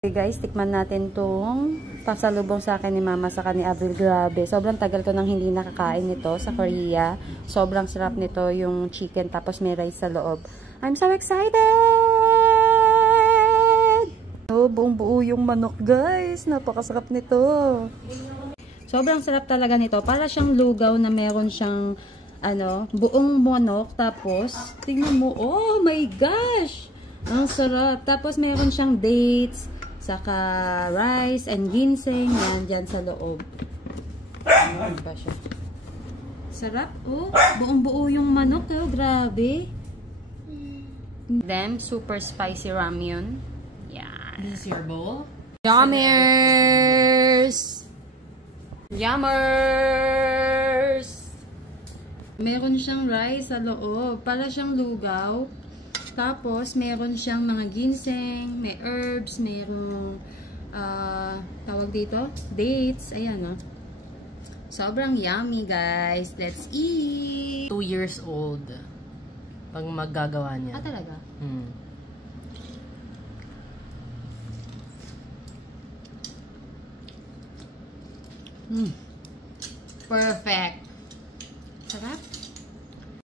Okay guys, tikman natin tong pasalubong sa akin ni Mama sa ni Avril. Grabe, sobrang tagal ko nang hindi nakakain nito sa Korea. Sobrang sarap nito yung chicken tapos may rice sa loob. I'm so excited! Oh, buong buo yung manok guys. Napakasarap nito. Sobrang sarap talaga nito. Para siyang lugaw na meron siyang buong manok. Tapos, tingnan mo. Oh my gosh! Ang sarap. Tapos meron siyang dates. Saka rice and ginseng. Yan, dyan sa loob. Ano ba siya? Sarap. Oh, buong buo yung manok. Oh, grabe. Then, super spicy ramyun. Yan. This is your bowl. Yummers! Yummers! Meron siyang rice sa loob. Para siyang lugaw. Tapos, meron siyang mga ginseng, may herbs, merong, tawag dito, dates. Ayan, oh. Sobrang yummy, guys. Let's eat! 2 years old. Pag maggagawa niya. Ah, talaga? Perfect. Sarap.